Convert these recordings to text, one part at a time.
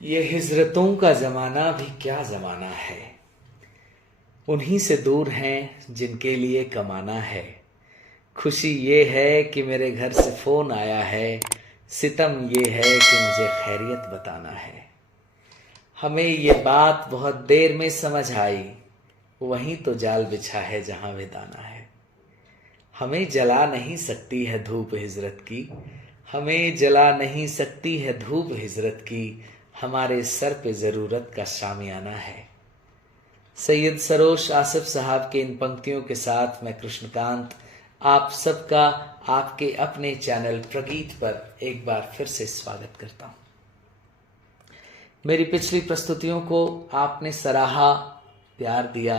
ये हिजरतों का जमाना भी क्या जमाना है। उन्हीं से दूर हैं जिनके लिए कमाना है। खुशी ये है कि मेरे घर से फोन आया है, सितम ये है कि मुझे खैरियत बताना है। हमें ये बात बहुत देर में समझ आई, वहीं तो जाल बिछा है जहां वे दाना है। हमें जला नहीं सकती है धूप हिजरत की, हमें जला नहीं सकती है धूप हिजरत की। हमारे सर पे जरूरत का शामियाना है। सैयद सरोश आसिफ साहब के इन पंक्तियों के साथ मैं कृष्णकांत आप सबका आपके अपने चैनल प्रगीत पर एक बार फिर से स्वागत करता हूं। मेरी पिछली प्रस्तुतियों को आपने सराहा, प्यार दिया,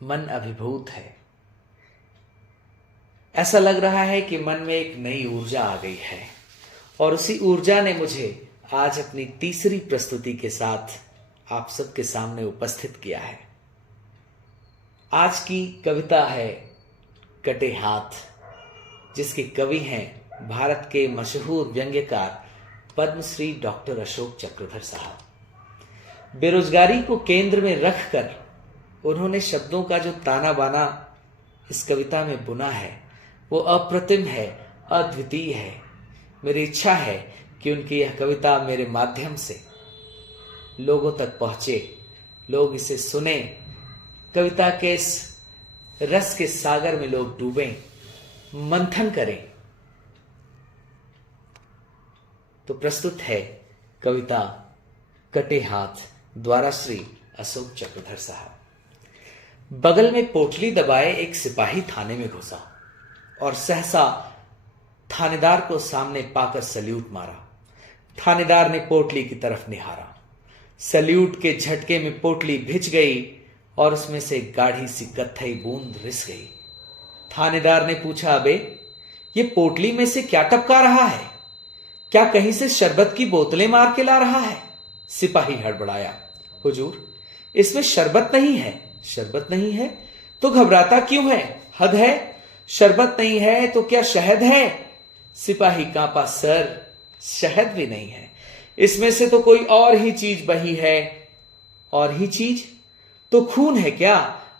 मन अभिभूत है। ऐसा लग रहा है कि मन में एक नई ऊर्जा आ गई है और उसी ऊर्जा ने मुझे आज अपनी तीसरी प्रस्तुति के साथ आप सबके सामने उपस्थित किया है। आज की कविता है कटे हाथ, जिसके कवि हैं भारत के मशहूर व्यंग्यकार पद्मश्री डॉक्टर अशोक चक्रधर साहब। बेरोजगारी को केंद्र में रखकर उन्होंने शब्दों का जो ताना बाना इस कविता में बुना है वो अप्रतिम है, अद्वितीय है। मेरी इच्छा है कि उनकी यह कविता मेरे माध्यम से लोगों तक पहुंचे, लोग इसे सुने, कविता के इस रस के सागर में लोग डूबें, मंथन करें। तो प्रस्तुत है कविता कटे हाथ द्वारा श्री अशोक चक्रधर साहब। बगल में पोटली दबाए एक सिपाही थाने में घुसा और सहसा थानेदार को सामने पाकर सल्यूट मारा। थानेदार ने पोटली की तरफ निहारा। सल्यूट के झटके में पोटली भिज गई और उसमें से गाढ़ी सी कत्थई बूंद रिस गई। थानेदार ने पूछा, अबे ये पोटली में से क्या टपका रहा है? क्या कहीं से शरबत की बोतलें मार के ला रहा है? सिपाही हड़बड़ाया, हुजूर इसमें शरबत नहीं है। शरबत नहीं है तो घबराता क्यों है? हद है, शरबत नहीं है तो क्या शहद है? सिपाही कांपा, सर शहद भी नहीं है, इसमें से तो कोई और ही चीज बही है। और ही चीज तो खून है क्या?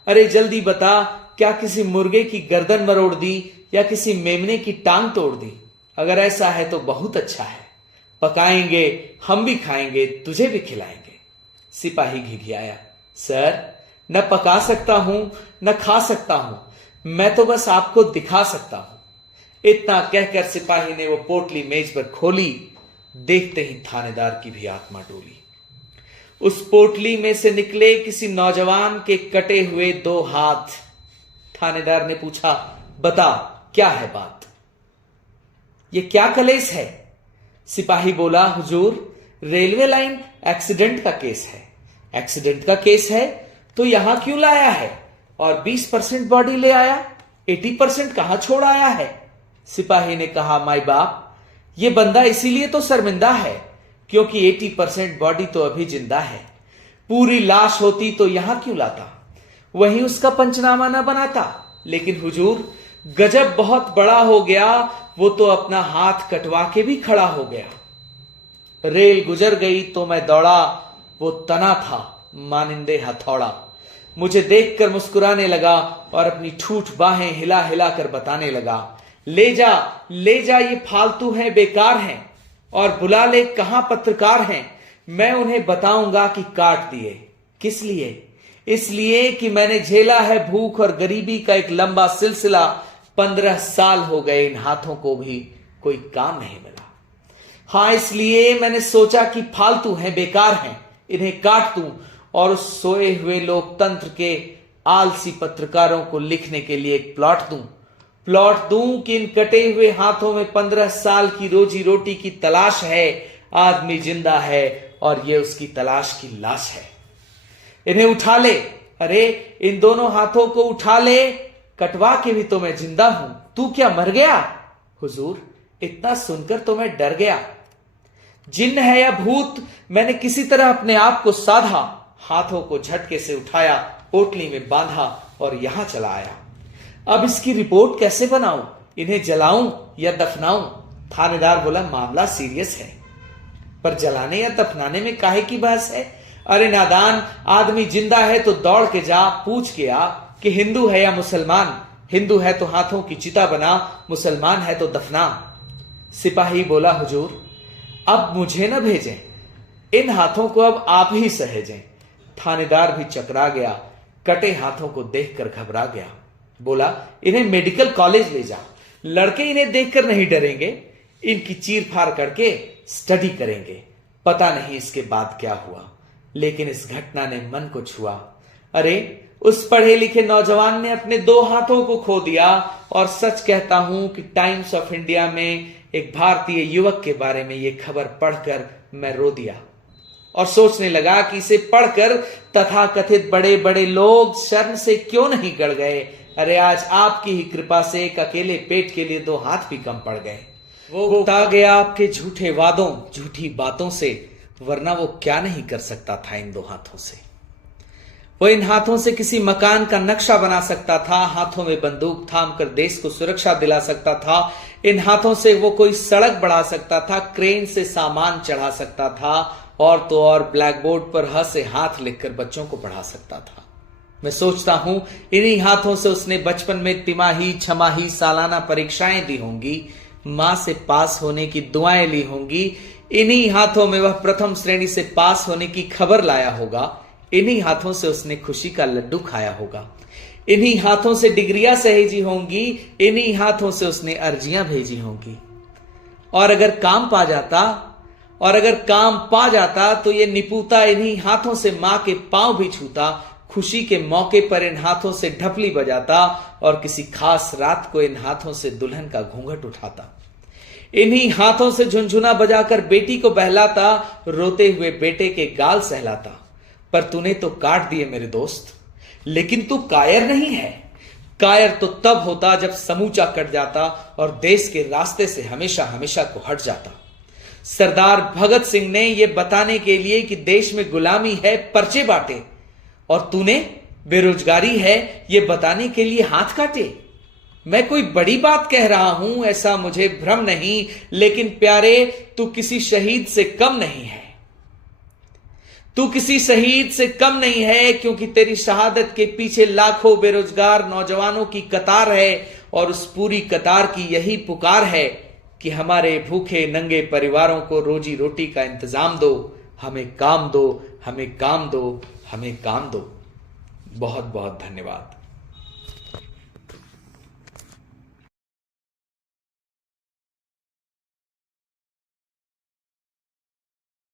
अरे जल्दी बता, क्या किसी मुर्गे की गर्दन मरोड़ दी या किसी मेमने की टांग तोड़ दी? अगर ऐसा है तो बहुत अच्छा है, पकाएंगे, हम भी खाएंगे, तुझे भी खिलाएंगे। सिपाही घिघियाया, सर न पका सकता हूं न खा सकता हूं, मैं तो बस आपको दिखा सकता हूं। इतना कहकर सिपाही ने वो पोटली मेज पर खोली। देखते ही थानेदार की भी आत्मा डोली। उस पोटली में से निकले किसी नौजवान के कटे हुए 2 हाथ। थानेदार ने पूछा, बता क्या है बात? ये क्या कलेस है? सिपाही बोला, हुजूर रेलवे लाइन एक्सीडेंट का केस है। एक्सीडेंट का केस है तो यहां क्यों लाया है? और 20% बॉडी ले आया, 80% कहां छोड़ आया है? सिपाही ने कहा, माई बाप ये बंदा इसीलिए तो शर्मिंदा है क्योंकि 80% बॉडी तो अभी जिंदा है। पूरी लाश होती तो यहां क्यों लाता, वहीं उसका पंचनामा न बनाता। लेकिन हुजूर गजब बहुत बड़ा हो गया, वो तो अपना हाथ कटवा के भी खड़ा हो गया। रेल गुजर गई तो मैं दौड़ा, वो तना था मानिंदे हथौड़ा। मुझे देखकर मुस्कुराने लगा और अपनी ठूठ बाहें हिला हिला कर बताने लगा, ले जा ये फालतू हैं, बेकार हैं, और बुला ले कहां पत्रकार हैं, मैं उन्हें बताऊंगा कि काट दिए। किस लिए? इसलिए कि मैंने झेला है भूख और गरीबी का एक लंबा सिलसिला। 15 साल हो गए इन हाथों को भी कोई काम नहीं मिला। हां इसलिए मैंने सोचा कि फालतू हैं, बेकार हैं, इन्हें काट दूं और उस सोए हुए लोकतंत्र के आलसी पत्रकारों को लिखने के लिए एक प्लॉट दूं कि इन कटे हुए हाथों में 15 साल की रोजी रोटी की तलाश है। आदमी जिंदा है और ये उसकी तलाश की लाश है। इन्हें उठा ले, अरे इन दोनों हाथों को उठा ले, कटवा के भी तो मैं जिंदा हूं। तू क्या मर गया? हुजूर इतना सुनकर तो मैं डर गया। जिन्न है या भूत, मैंने किसी तरह अपने आप को साधा, हाथों को झटके से उठाया, पोटली में बांधा और यहां चला आया। अब इसकी रिपोर्ट कैसे बनाऊं? इन्हें जलाऊं या दफनाऊं? थानेदार बोला, मामला सीरियस है, पर जलाने या दफनाने में काहे की बहस है? अरे नादान आदमी, जिंदा है तो दौड़ के जा, पूछ के आ कि हिंदू है या मुसलमान। हिंदू है तो हाथों की चिता बना, मुसलमान है तो दफना। सिपाही बोला, हुजूर अब मुझे न भेजें, इन हाथों को अब आप ही सहेजें। थानेदार भी चकरा गया, कटे हाथों को देखकर घबरा गया। बोला, इन्हें मेडिकल कॉलेज ले जा, लड़के इन्हें देखकर नहीं डरेंगे, इनकी चीर फाड़ करके स्टडी करेंगे। पता नहीं इसके बाद क्या हुआ, लेकिन इस घटना ने मन को छुआ। अरे उस पढ़े लिखे नौजवान ने अपने 2 हाथों को खो दिया। और सच कहता हूं कि टाइम्स ऑफ इंडिया में एक भारतीय युवक के बारे में यह खबर पढ़कर मैं रो दिया और सोचने लगा कि इसे पढ़कर तथाकथित बड़े बड़े लोग शर्म से क्यों नहीं गड़ गए। अरे आज आपकी ही कृपा से एक अकेले पेट के लिए 2 हाथ भी कम पड़ गए। वो उगता गया आपके झूठे वादों, झूठी बातों से, वरना वो क्या नहीं कर सकता था इन 2 हाथों से। वो इन हाथों से किसी मकान का नक्शा बना सकता था, हाथों में बंदूक थाम कर देश को सुरक्षा दिला सकता था। इन हाथों से वो कोई सड़क बढ़ा सकता था, क्रेन से सामान चढ़ा सकता था, और तो और ब्लैक बोर्ड पर ह से हाथ लिखकर बच्चों को पढ़ा सकता था। मैं सोचता हूं इन्हीं हाथों से उसने बचपन में तिमाही, छमाही, सालाना परीक्षाएं दी होंगी, मां से पास होने की दुआएं ली होंगी। इन्हीं हाथों में वह प्रथम श्रेणी से पास होने की खबर लाया होगा। इन्हीं हाथों से उसने खुशी का लड्डू खाया होगा। इन्हीं हाथों से डिग्रियां सहेजी होंगी। इन्हीं हाथों से उसने अर्जियां भेजी होंगी। और अगर काम पा जाता तो ये निपुता इन्हीं हाथों से मां के पांव भी छूता, खुशी के मौके पर इन हाथों से ढपली बजाता और किसी खास रात को इन हाथों से दुल्हन का घूंघट उठाता। इन्हीं हाथों से झुनझुना बजाकर बेटी को बहलाता, रोते हुए बेटे के गाल सहलाता। पर तूने तो काट दिए मेरे दोस्त, लेकिन तू कायर नहीं है। कायर तो तब होता जब समूचा कट जाता और देश के रास्ते से हमेशा हमेशा को हट जाता। सरदार भगत सिंह ने यह बताने के लिए कि देश में गुलामी है, पर्चे बांटे, और तूने बेरोजगारी है यह बताने के लिए हाथ काटे। मैं कोई बड़ी बात कह रहा हूं ऐसा मुझे भ्रम नहीं, लेकिन प्यारे तू किसी शहीद से कम नहीं है। तू किसी शहीद से कम नहीं है, क्योंकि तेरी शहादत के पीछे लाखों बेरोजगार नौजवानों की कतार है, और उस पूरी कतार की यही पुकार है कि हमारे भूखे नंगे परिवारों को रोजी रोटी का इंतजाम दो, हमें काम दो, हमें काम दो, हमें काम दो। बहुत बहुत धन्यवाद।